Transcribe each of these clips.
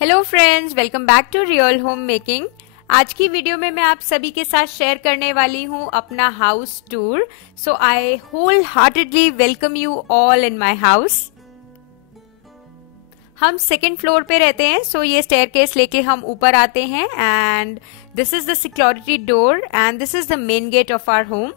Hello friends, welcome back to real home making. आज की video में मैं आप सभी के साथ शेयर करने वाली हूं अपना house tour. So I wholeheartedly welcome you all in my house. हम सेकेंड फ्लोर पे रहते हैं, सो ये स्टेयरकेस लेके हम ऊपर आते हैं and this is the security door and this is the main gate of our home.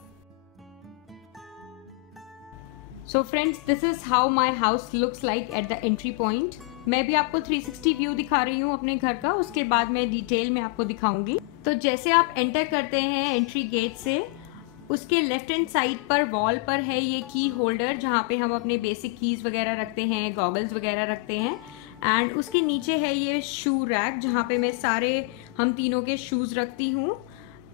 So friends, this is how my house looks like at the entry point. मैं भी आपको 360 व्यू दिखा रही हूँ अपने घर का, उसके बाद मैं डिटेल में आपको दिखाऊंगी। तो जैसे आप एंटर करते हैं एंट्री गेट से, उसके लेफ्ट हैंड साइड पर वॉल पर है ये की होल्डर, जहाँ पे हम अपने बेसिक कीज वगैरह रखते हैं, गॉगल्स वगैरह रखते हैं। एंड उसके नीचे है ये शू रैक, जहाँ पे मैं सारे हम तीनों के शूज रखती हूँ।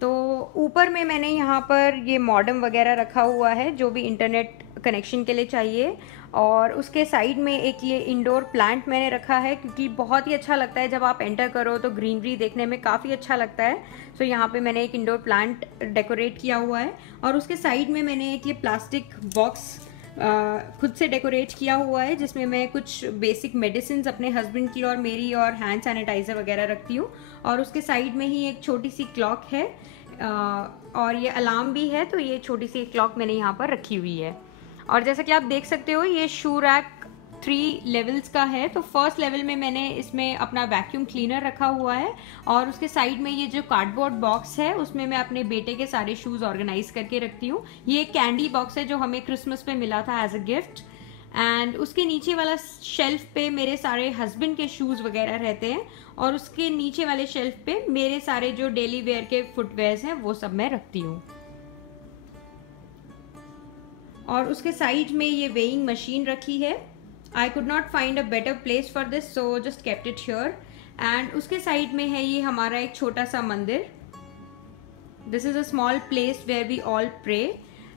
तो ऊपर में मैंने यहाँ पर ये मॉडेम वगैरह रखा हुआ है जो भी इंटरनेट कनेक्शन के लिए चाहिए। और उसके साइड में एक ये इंडोर प्लांट मैंने रखा है, क्योंकि बहुत ही अच्छा लगता है जब आप एंटर करो तो ग्रीनरी देखने में काफ़ी अच्छा लगता है। सो यहाँ पे मैंने एक इंडोर प्लांट डेकोरेट किया हुआ है। और उसके साइड में मैंने एक ये प्लास्टिक बॉक्स खुद से डेकोरेट किया हुआ है, जिसमें मैं कुछ बेसिक मेडिसिन अपने हस्बैंड की और मेरी और हैंड सैनिटाइज़र वगैरह रखती हूँ। और उसके साइड में ही एक छोटी सी क्लॉक है और ये अलार्म भी है, तो ये छोटी सी क्लॉक मैंने यहाँ पर रखी हुई है। और जैसा कि आप देख सकते हो, ये शू रैक 3 लेवल्स का है। तो फर्स्ट लेवल में मैंने इसमें अपना वैक्यूम क्लीनर रखा हुआ है और उसके साइड में ये जो कार्डबोर्ड बॉक्स है उसमें मैं अपने बेटे के सारे शूज ऑर्गेनाइज करके रखती हूँ। ये एक कैंडी बॉक्स है जो हमें क्रिसमस पे मिला था एज अ गिफ्ट। एंड उसके नीचे वाला शेल्फ पे मेरे सारे हस्बैंड के शूज वगैरह रहते हैं और उसके नीचे वाले शेल्फ पे मेरे सारे जो डेली वेयर के फुटवेयर्स हैं वो सब मैं रखती हूँ। और उसके साइड में ये वेइंग मशीन रखी है। I could not find a better place for this, so just kept it here. And उसके साइड में है ये हमारा एक छोटा सा मंदिर। This is a small place where we all pray.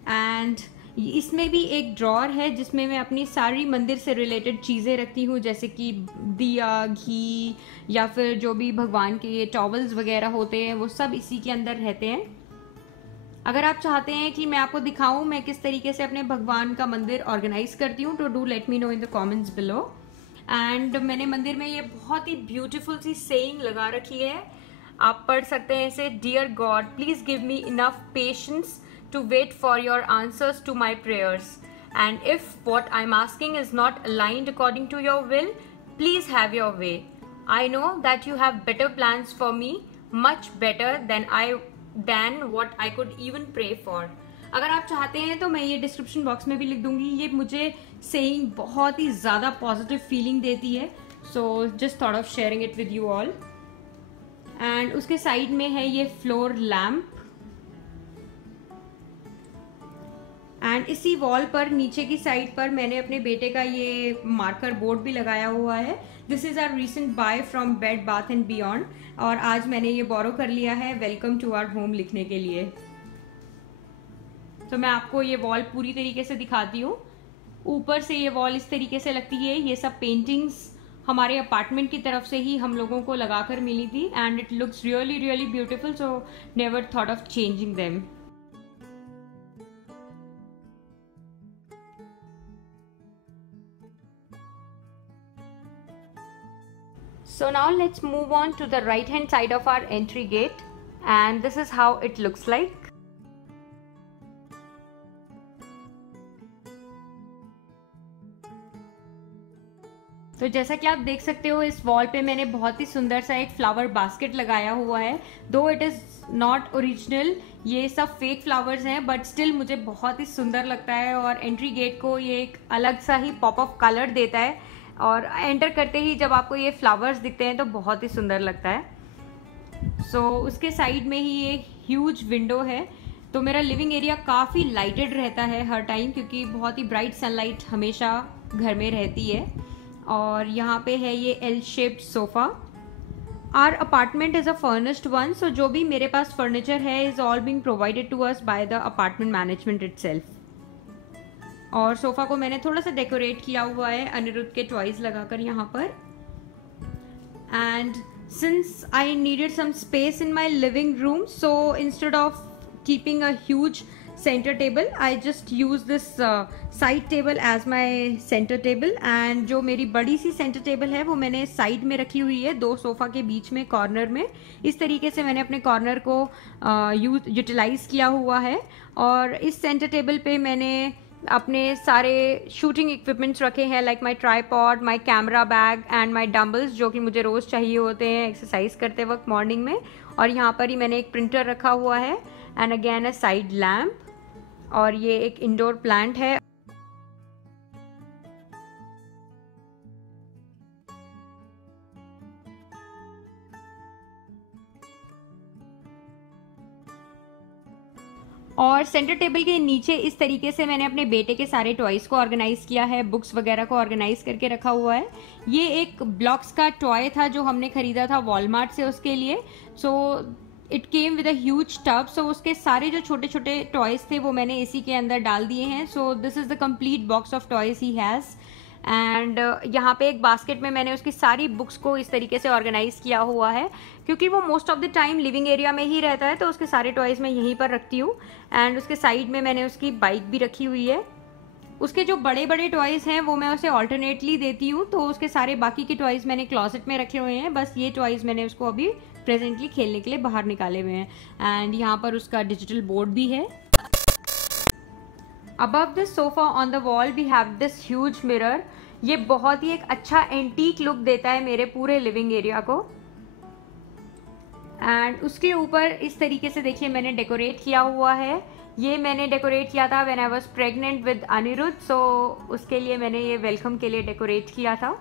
And इसमें भी एक ड्रॉर है जिसमें मैं अपनी सारी मंदिर से रिलेटेड चीज़ें रखती हूँ, जैसे कि दिया, घी या फिर जो भी भगवान के ये टॉवल्स वगैरह होते हैं वो सब इसी के अंदर रहते हैं। अगर आप चाहते हैं कि मैं आपको दिखाऊं मैं किस तरीके से अपने भगवान का मंदिर ऑर्गेनाइज करती हूँ, तो do let me know in the comments below. And मैंने मंदिर में ये बहुत ही ब्यूटीफुल सी सेइंग लगा रखी है, आप पढ़ सकते हैं इसे। Dear God, please give me enough patience to wait for your answers to my prayers, and if what I am asking is not aligned according to your will, please have your way. I know that you have better plans for me, much better than what I could even pray for। अगर आप चाहते हैं तो मैं ये description box में भी लिख दूंगी। ये मुझे सेइंग बहुत ही ज़्यादा पॉजिटिव फीलिंग देती है, so just thought of sharing it with you all. And उसके साइड में है ये फ्लोर लैम्प। एंड इसी वॉल पर नीचे की साइड पर मैंने अपने बेटे का ये मार्कर बोर्ड भी लगाया हुआ है। This is our recent buy from Bed Bath and Beyond, और आज मैंने ये बोरो कर लिया है वेलकम टू आवर होम लिखने के लिए। तो मैं आपको ये वॉल पूरी तरीके से दिखाती हूँ। ऊपर से ये वॉल इस तरीके से लगती है। ये सब पेंटिंग्स हमारे अपार्टमेंट की तरफ से ही हम लोगों को लगाकर मिली थी and it looks really really beautiful, so never thought of changing them. So now let's move on to the right hand side of our entry gate, and this is how it looks like। तो जैसा कि आप देख सकते हो, इस wall पे मैंने बहुत ही सुंदर सा एक फ्लावर बास्केट लगाया हुआ है। दो इट इज नॉट ओरिजिनल, ये सब फेक फ्लावर्स हैं, बट स्टिल मुझे बहुत ही सुंदर लगता है और एंट्री गेट को ये एक अलग सा ही पॉप अप कलर देता है। और एंटर करते ही जब आपको ये फ्लावर्स दिखते हैं तो बहुत ही सुंदर लगता है। सो उसके साइड में ही एक ह्यूज विंडो है। तो मेरा लिविंग एरिया काफ़ी लाइटेड रहता है हर टाइम, क्योंकि बहुत ही ब्राइट सनलाइट हमेशा घर में रहती है। और यहाँ पे है ये L shaped sofa. Our apartment is a furnished one, so जो भी मेरे पास फर्नीचर है is all being provided to us by the apartment management itself. और सोफा को मैंने थोड़ा सा डेकोरेट किया हुआ है अनिरुद्ध के टॉयज लगाकर यहाँ पर। And since I needed some space in my living room, so instead of keeping a huge center table. I just use this side table as my center table. And जो मेरी बड़ी सी center table है वो मैंने side में रखी हुई है, दो सोफ़ा के बीच में कॉर्नर में. इस तरीके से मैंने अपने कॉर्नर को यूटिलाइज किया हुआ है. और इस सेंटर टेबल पे मैंने अपने सारे शूटिंग इक्विपमेंट्स रखे हैं, like my tripod, my camera bag and my dumbbells, जो कि मुझे रोज़ चाहिए होते हैं एक्सरसाइज करते वक्त मॉर्निंग में. और यहाँ पर ही मैंने एक प्रिंटर रखा हुआ है and again a side lamp. और ये एक इंडोर प्लांट है. और सेंटर टेबल के नीचे इस तरीके से मैंने अपने बेटे के सारे टॉयज़ को ऑर्गेनाइज़ किया है, बुक्स वगैरह को ऑर्गेनाइज़ करके रखा हुआ है. ये एक ब्लॉक्स का टॉय था जो हमने ख़रीदा था वॉलमार्ट से उसके लिए. So it came with a huge tub. So उसके सारे जो छोटे छोटे टॉयज़ थे वो मैंने इसी के अंदर डाल दिए हैं. So this is the complete box of toys he has. And यहाँ पे एक बास्केट में मैंने उसकी सारी बुक्स को इस तरीके से ऑर्गेनाइज किया हुआ है, क्योंकि वो most of the time living area में ही रहता है, तो उसके सारे टॉयज़ मैं यहीं पर रखती हूँ. एंड उसके साइड में मैंने उसकी बाइक भी रखी हुई है. उसके जो बड़े बड़े टॉयज़ हैं वो मैं उसे ऑल्टरनेटली देती हूँ, तो उसके सारे बाकी के टॉयज़ मैंने क्लॉसेट में रखे हुए हैं. बस ये टॉयज़ मैंने उसको अभी प्रेजेंटली खेलने के लिए बाहर निकाले हुए हैं. एंड यहाँ पर उसका डिजिटल बोर्ड भी है. Above this sofa on the wall we have this huge mirror. ये बहुत ही एक अच्छा एंटीक लुक देता है मेरे पूरे लिविंग एरिया को. एंड उसके ऊपर इस तरीके से देखिए मैंने डेकोरेट किया हुआ है. ये मैंने डेकोरेट किया था when I was pregnant with Aniruddh. So उसके लिए मैंने ये वेलकम के लिए डेकोरेट किया था.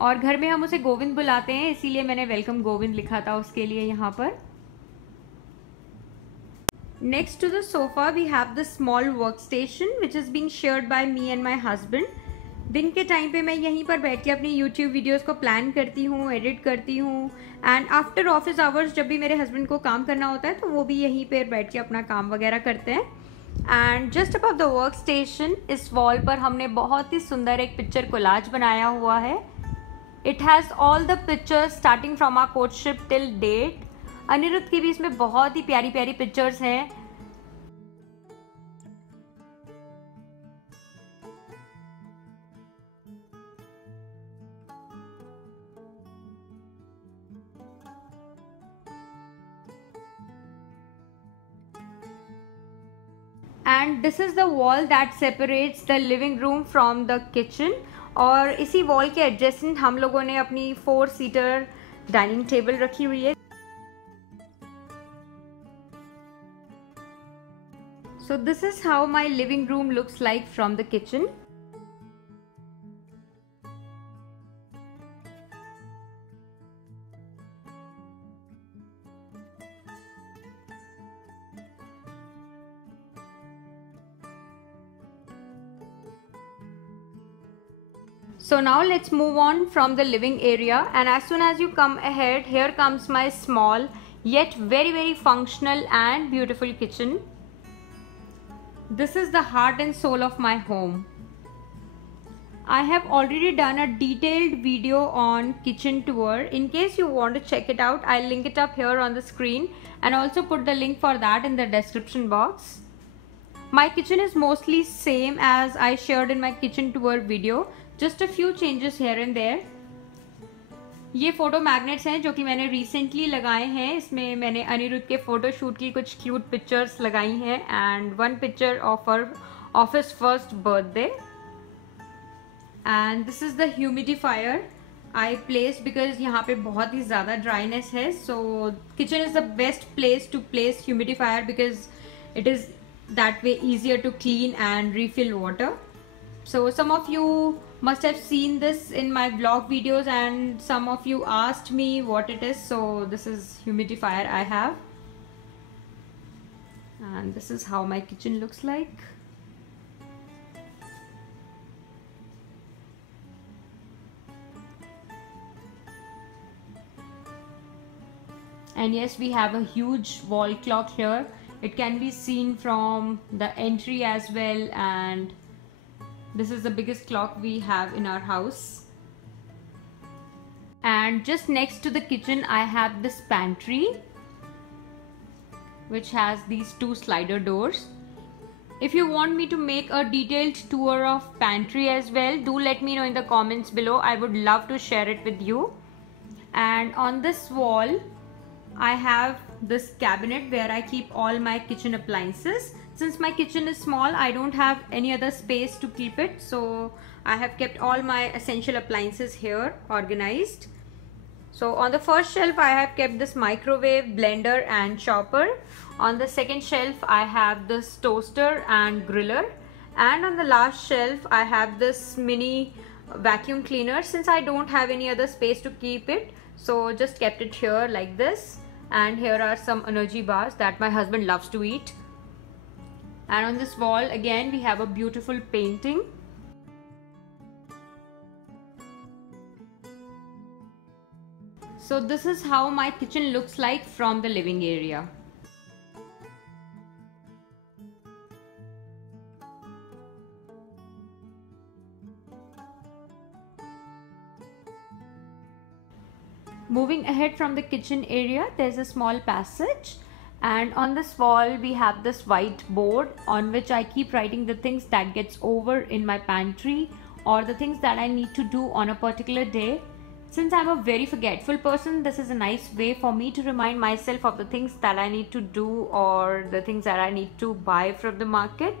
और घर में हम उसे गोविंद बुलाते हैं, इसीलिए मैंने वेलकम गोविंद लिखा था उसके लिए यहाँ पर. Next to the sofa we have the small workstation which is being shared by me and my husband. दिन के टाइम पे मैं यहीं पर बैठ के अपनी YouTube वीडियोस को प्लान करती हूँ, एडिट करती हूँ. एंड आफ्टर ऑफिस आवर्स जब भी मेरे हस्बैंड को काम करना होता है तो वो भी यहीं पर बैठ के अपना काम वगैरह करते हैं. And just above the work station इस वॉल पर हमने बहुत ही सुंदर एक पिक्चर कोलाज बनाया हुआ है. It has all the pictures starting from our courtship till date. Anirudh की भी इसमें बहुत ही प्यारी प्यारी पिक्चर्स हैं. And this is the wall that separates the living room from the kitchen. और इसी वॉल के एडजेसेंट हम लोगों ने अपनी 4 सीटर डाइनिंग टेबल रखी हुई है. So this is how my living room looks like from the kitchen. So now let's move on from the living area, and as soon as you come ahead, here comes my small yet very functional and beautiful kitchen. This is the heart and soul of my home. I have already done a detailed video on kitchen tour. In case you want to check it out, I'll link it up here on the screen and also put the link for that in the description box. My kitchen is mostly same as I shared in my kitchen tour video. Just a few changes here and there. ये photo magnets हैं जो कि मैंने recently लगाए हैं. इसमें मैंने अनिरुद्ध के फोटो शूट की कुछ क्यूट पिक्चर्स लगाई हैं and 1 picture of her of his first birthday. And this is the humidifier I place because यहाँ पे बहुत ही ज़्यादा ड्राइनेस है. So kitchen is the best place to place humidifier because it is that way easier to clean and refill water. So some of you must have seen this in my vlog videos and some of you asked me what it is. So this is humidifier I have, and this is how my kitchen looks like. And yes, we have a huge wall clock here. It can be seen from the entry as well, and this is the biggest clock we have in our house. And just next to the kitchen I have this pantry. which has these two slider doors. If you want me to make a detailed tour of pantry as well, do let me know in the comments below. I would love to share it with you. And on this wall, I have this cabinet where I keep all my kitchen appliances. Since my kitchen is small, I don't have any other space to keep it. So I have kept all my essential appliances here organized. So on the first shelf, I have kept this microwave, blender and chopper. On the second shelf, I have this toaster and griller. And on the last shelf, I have this mini vacuum cleaner. Since I don't have any other space to keep it, so just kept it here like this. And here are some energy bars that my husband loves to eat. And on this wall again we have a beautiful painting. So this is how my kitchen looks like from the living area. Moving ahead from the kitchen area, there's a small passage, and on this wall we have this white board on which I keep writing the things that gets over in my pantry or the things that I need to do on a particular day. Since I'm a very forgetful person, this is a nice way for me to remind myself of the things that I need to do or the things that I need to buy from the market.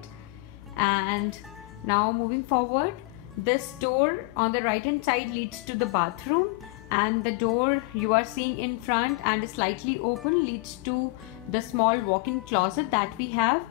And now moving forward, this door on the right hand side leads to the bathroom, and the door you are seeing in front and is slightly open leads to the small walk-in closet that we have.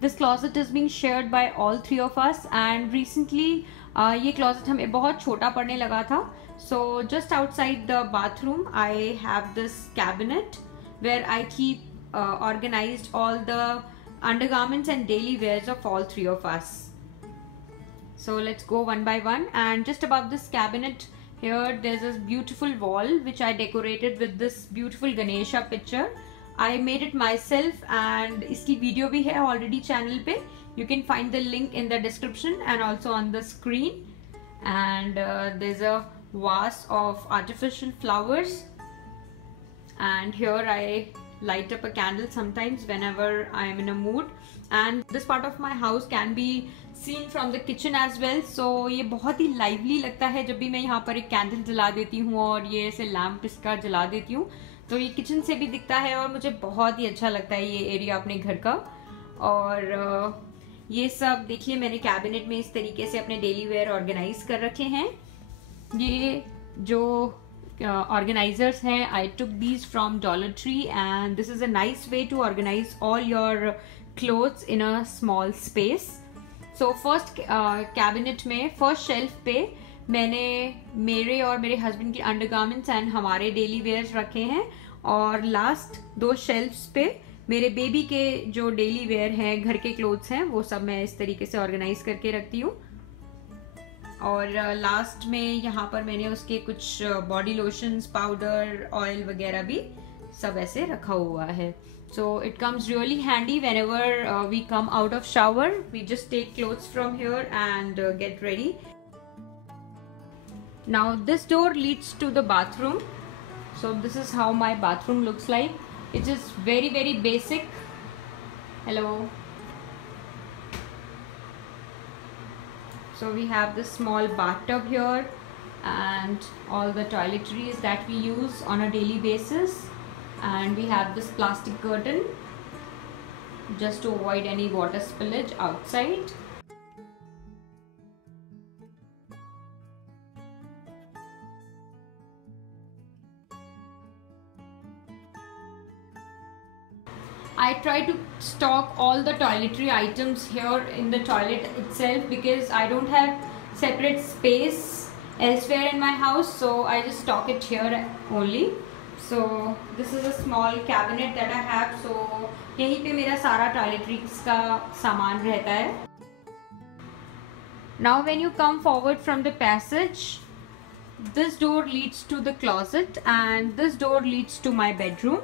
This closet is being shared by all three of us, and recently ये closet हमें बहुत छोटा पड़ने लगा था. So just outside the bathroom I have this cabinet where I keep organized all the undergarments and daily wears of all three of us. So let's go one by one. And just above this cabinet here there's this beautiful wall which I decorated with this beautiful Ganesha picture. I made it myself and इसकी video भी है already channel पे. You can find the link in the description and also on the screen. And there's a vase of artificial flowers, and here I light up a candle sometimes whenever I am in a mood. And this part of my house can be seen from the kitchen as well. So ये बहुत ही lively लगता है जब भी मैं यहाँ पर एक candle जला देती हूँ और ये ऐसे lamp इसका जला देती हूँ, तो ये kitchen से भी दिखता है और मुझे बहुत ही अच्छा लगता है ये area अपने घर का. और ये सब देखिए मैंने कैबिनेट में इस तरीके से अपने डेली वेयर ऑर्गेनाइज कर रखे हैं. ये जो ऑर्गेनाइजर्स हैं, I took these from Dollar Tree, and this is a nice way to organize all your clothes in a small space. So first cabinet में फर्स्ट शेल्फ पे मैंने मेरे और मेरे हस्बैंड के अंडरगारमेंट्स एंड हमारे डेली वेयर्स रखे हैं, और लास्ट दो शेल्फ्स पे मेरे बेबी के जो डेली वेयर हैं, घर के क्लोथ्स हैं, वो सब मैं इस तरीके से ऑर्गेनाइज करके रखती हूँ. और लास्ट में यहाँ पर मैंने उसके कुछ बॉडी लोशंस, पाउडर, ऑयल वगैरह भी सब ऐसे रखा हुआ है. So it comes really handy whenever we come out of shower. We just take clothes from here and get ready. Now this door leads to the bathroom. So this is how my bathroom looks like. It is very very basic. Hello. So we have this small bathtub here and all the toiletries that we use on a daily basis, and we have this plastic curtain just to avoid any water spillage outside. I try to stock all the toiletry items here in the toilet itself because I don't have separate space elsewhere in my house, so I just stock it here only. So this is a small cabinet that I have, so यहीं पे मेरा सारा toiletries का सामान रहता है. Now when you come forward from the passage, this door leads to the closet and this door leads to my bedroom.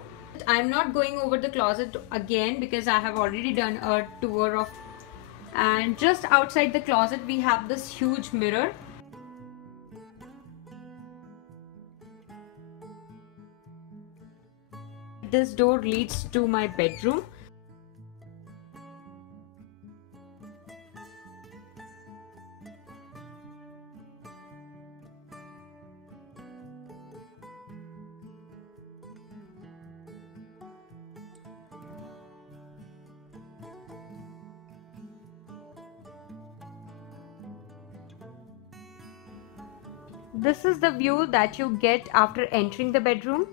I'm not going over the closet again because I have already done a tour of. And just outside the closet we have this huge mirror. This door leads to my bedroom. this is the view that you get after entering the bedroom.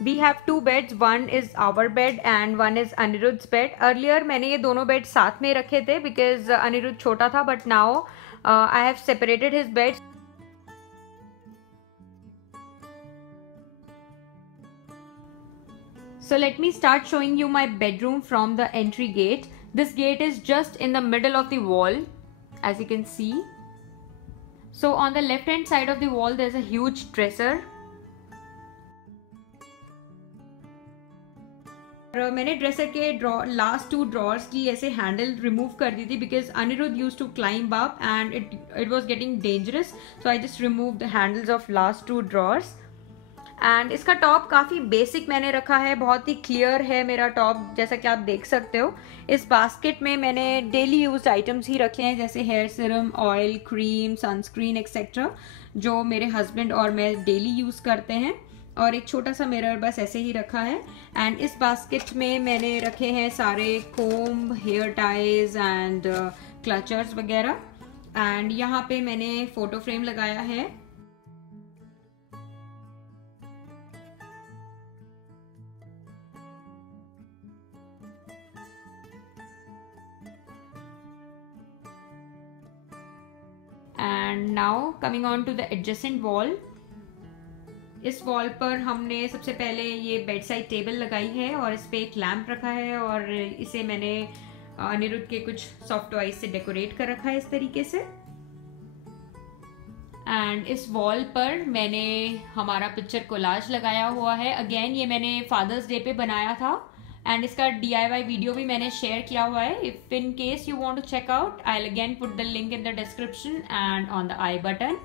We have two beds, one is our bed and one is Anirudh's bed. Earlier मैंने ये दोनों bed साथ में रखे थे because Anirudh छोटा था, but now I have separated his bed. So let me start showing you my bedroom from the entry gate. This gate is just in the middle of the wall, as you can see. So on the left hand side of the wall there's a huge dresser. मैंने dresser के last two drawers की ऐसे handle remove कर दी थी because Anirudh use to climb up and it was getting dangerous, so I just remove the handles of last two drawers. And इसका top काफ़ी basic मैंने रखा है, बहुत ही क्लियर है मेरा टॉप, जैसा कि आप देख सकते हो. इस बास्केट में मैंने डेली यूज्ड आइटम्स ही रखे हैं, जैसे hair serum, oil, cream, sunscreen etcetera, जो मेरे हस्बैंड और मैं डेली यूज़ करते हैं. और एक छोटा सा मिरर बस ऐसे ही रखा है. एंड इस बास्केट में मैंने रखे हैं सारे comb, hair ties and clutchers वगैरह. एंड यहाँ पे मैंने फोटो फ्रेम लगाया है. And now coming on to the adjacent wall. इस वॉल पर हमने सबसे पहले ये बेड साइड टेबल लगाई है और इस पे एक लैम्प रखा है और इसे मैंने अनिरुद्ध के कुछ सॉफ्ट टॉयज से डेकोरेट कर रखा है इस तरीके से. एंड इस वॉल पर मैंने हमारा पिक्चर कोलाज लगाया हुआ है. अगेन ये मैंने फादर्स डे पे बनाया था एंड इसका DIY वीडियो भी मैंने शेयर किया हुआ है. If in case you want to check out, I will again put the link in the description and on the I button.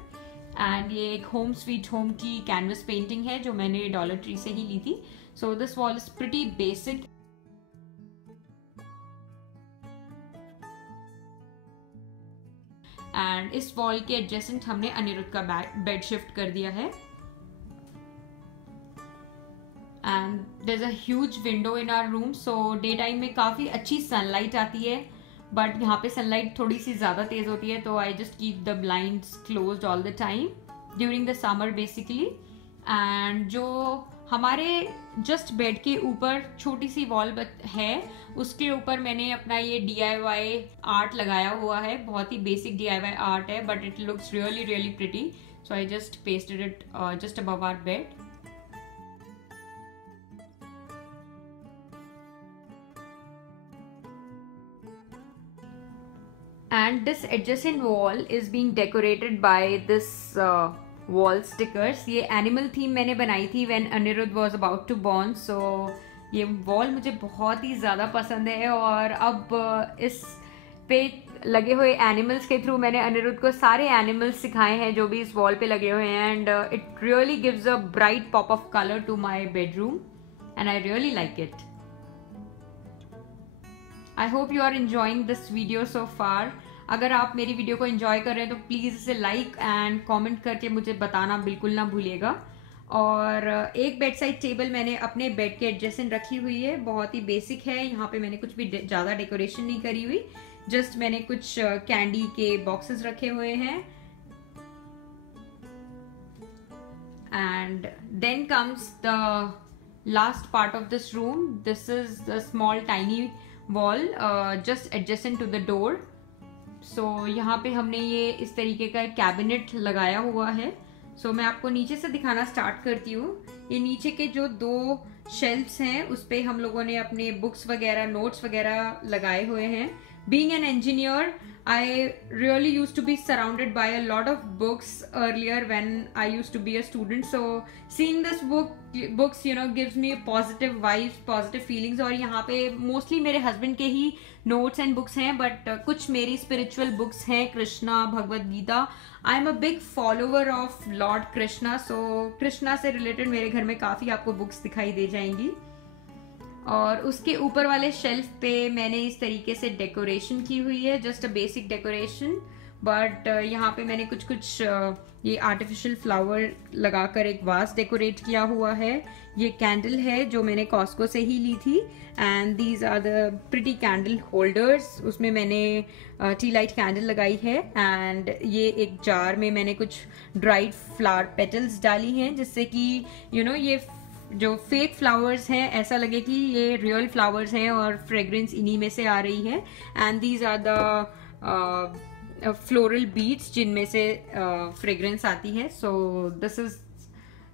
And ये एक होम स्वीट होम की कैनवस पेंटिंग है जो मैंने डॉलर ट्री से ही ली थी. So this wall is pretty basic. And इस वॉल के एडजेसेंट हमने अनिरुद्ध का बेड शिफ्ट कर दिया है. And there is a huge window in our room, so day time में काफ़ी अच्छी सनलाइट आती है, बट यहाँ पे सनलाइट थोड़ी सी ज़्यादा तेज़ होती है, तो आई just keep the blinds closed all the time during the summer basically. And जो हमारे जस्ट बेड के ऊपर छोटी सी वॉल है, उसके ऊपर मैंने अपना ये DIY आर्ट लगाया हुआ है. बहुत ही बेसिक DIY आर्ट है, but it looks really really pretty, so I just pasted it just above our bed. And this adjacent wall is being decorated by this wall stickers. ये animal theme मैंने बनाई थी when Anirudh was about to born. So ये wall मुझे बहुत ही ज़्यादा पसंद है और अब इस पे लगे हुए animals के थ्रू मैंने अनिरुद्ध को सारे animals सिखाए हैं जो भी इस wall पे लगे हुए हैं. And it really gives a bright pop of color to my bedroom and I really like it. I hope you are enjoying this video so far. अगर आप मेरी वीडियो को एंजॉय कर रहे हैं तो प्लीज़ इसे लाइक एंड कमेंट करके मुझे बताना बिल्कुल ना भूलिएगा. और एक बेड साइड टेबल मैंने अपने बेड के एडजेसेंट रखी हुई है, बहुत ही बेसिक है. यहाँ पे मैंने कुछ भी ज़्यादा डेकोरेशन नहीं करी हुई, जस्ट मैंने कुछ कैंडी के बॉक्सेस रखे हुए हैं. And then comes the last part of this room. This is the small tiny wall just adjacent to the door. So यहाँ पे हमने ये इस तरीके का कैबिनेट लगाया हुआ है. सो मैं आपको नीचे से दिखाना स्टार्ट करती हूँ. ये नीचे के जो दो शेल्फ्स हैं उस पे हम लोगों ने अपने बुक्स वगैरह, नोट्स वगैरह लगाए हुए हैं. Being an engineer, I really used to be surrounded by a lot of books earlier when I used to be a student. So seeing this books, you know, gives me positive vibes, positive feelings. और यहाँ पे mostly मेरे husband के ही notes and books हैं, but कुछ मेरी spiritual books हैं, Krishna, Bhagavad Gita. I am a big follower of Lord Krishna, so Krishna से related मेरे घर में काफ़ी आपको books दिखाई दे जाएंगी. और उसके ऊपर वाले शेल्फ पे मैंने इस तरीके से डेकोरेशन की हुई है, just a basic decoration. But यहाँ पे मैंने कुछ ये आर्टिफिशियल फ्लावर लगाकर एक वास डेकोरेट किया हुआ है। ये कैंडल है जो मैंने कॉस्को से ही ली थी, and these are the pretty candle holders. उसमें मैंने टी लाइट कैंडल लगाई है, एंड ये एक जार में मैंने कुछ ड्राइड फ्लावर पेटल्स डाली हैं, जिससे कि ये जो फेक फ्लावर्स हैं ऐसा लगे कि ये रियल फ्लावर्स हैं और फ्रेग्रेंस इन्हीं में से आ रही है। And these are the floral beads जिनमें से फ्रेग्रेंस आती है। So this is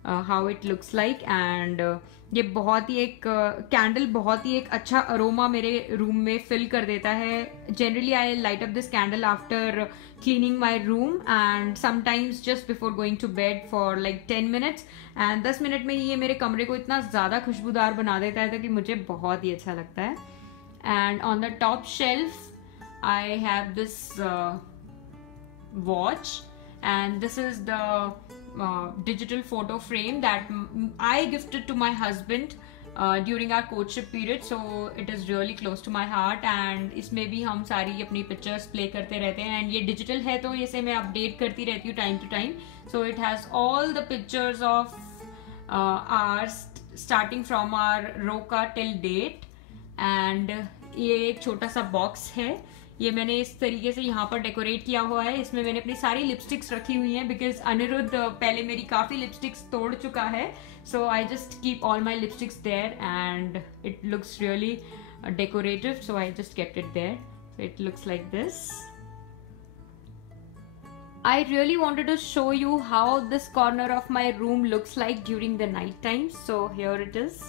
how it looks like. And ये बहुत ही एक कैंडल बहुत ही एक अच्छा अरोमा मेरे रूम में फिल कर देता है। Generally I light up this candle after cleaning my room and sometimes just before going to bed for like 10 minutes, and 10 minute में ही ये मेरे कमरे को इतना ज़्यादा खुशबूदार बना देता है कि मुझे बहुत ही अच्छा लगता है। And on the top shelf I have this watch, and this is the digital photo frame that I gifted to my husband during our courtship period, so it is really close to my heart। and इसमें भी हम सारी अपनी pictures play करते रहते हैं, and ये digital है तो इसे मैं update करती रहती हूँ time to time। so it has all the pictures of ours starting from our roka till date। and ये एक छोटा सा बॉक्स है, ये मैंने इस तरीके से यहाँ पर डेकोरेट किया हुआ है। इसमें मैंने अपनी सारी लिपस्टिक्स रखी हुई हैं, बिकॉज अनिरुद्ध पहले मेरी काफ़ी लिपस्टिक्स तोड़ चुका है। So I just keep all my lipsticks there and it looks really decorative, so I just kept it there. It looks like this. I really wanted to show you how this corner of my room looks like during the night time, so here it is.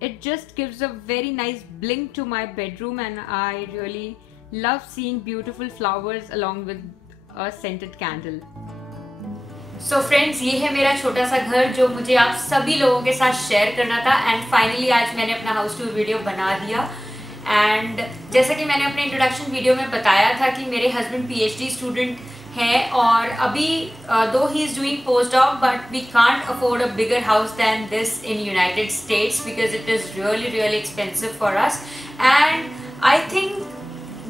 It just gives a very nice blink to my bedroom, and I really love seeing beautiful flowers along with a scented candle. So friends, ये है मेरा छोटा सा घर जो मुझे आप सभी लोगों के साथ शेयर करना था, एंड फाइनली आज मैंने अपना हाउस टूर वीडियो बना दिया। एंड जैसा कि मैंने अपने इंट्रोडक्शन वीडियो में बताया था कि मेरे हस्बैंड PhD स्टूडेंट है, और अभी दो he is doing post doc, but we can't afford a bigger house than this in United States because it is really expensive for us. And I think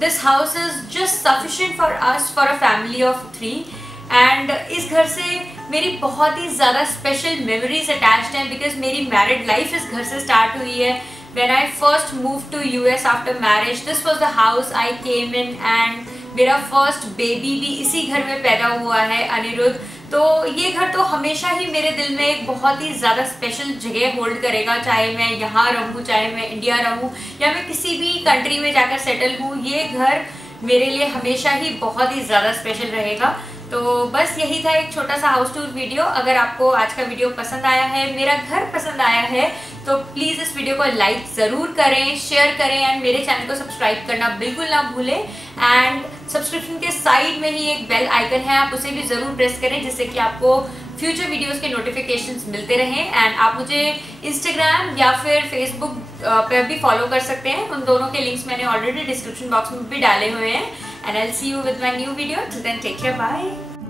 this house is just sufficient for us for a family of 3। And इस घर से मेरी बहुत ही ज़्यादा special memories attached हैं, because मेरी married life इस घर से स्टार्ट हुई है। When I first moved to US after marriage, this was the house I came in, and मेरा फर्स्ट बेबी भी इसी घर में पैदा हुआ है, अनिरुद्ध। तो ये घर तो हमेशा ही मेरे दिल में एक बहुत ही ज़्यादा स्पेशल जगह होल्ड करेगा, चाहे मैं यहाँ रहूँ, चाहे मैं इंडिया रहूँ, या मैं किसी भी कंट्री में जाकर सेटल हूँ। ये घर मेरे लिए हमेशा ही बहुत ही ज़्यादा स्पेशल रहेगा। तो बस यही था एक छोटा सा हाउस टूर वीडियो। अगर आपको आज का वीडियो पसंद आया है, मेरा घर पसंद आया है, तो प्लीज़ इस वीडियो को लाइक ज़रूर करें, शेयर करें, एंड मेरे चैनल को सब्सक्राइब करना बिल्कुल ना भूलें। एंड सब्सक्रिप्शन के साइड में ही एक बेल आइकन है, आप उसे भी ज़रूर प्रेस करें, जिससे कि आपको फ्यूचर वीडियोस के नोटिफिकेशंस मिलते रहें। एंड आप मुझे इंस्टाग्राम या फिर फेसबुक पर भी फॉलो कर सकते हैं, उन दोनों के लिंक्स मैंने ऑलरेडी डिस्क्रिप्शन बॉक्स में भी डाले हुए हैं। And I will see you with my new video. Till then take care, bye.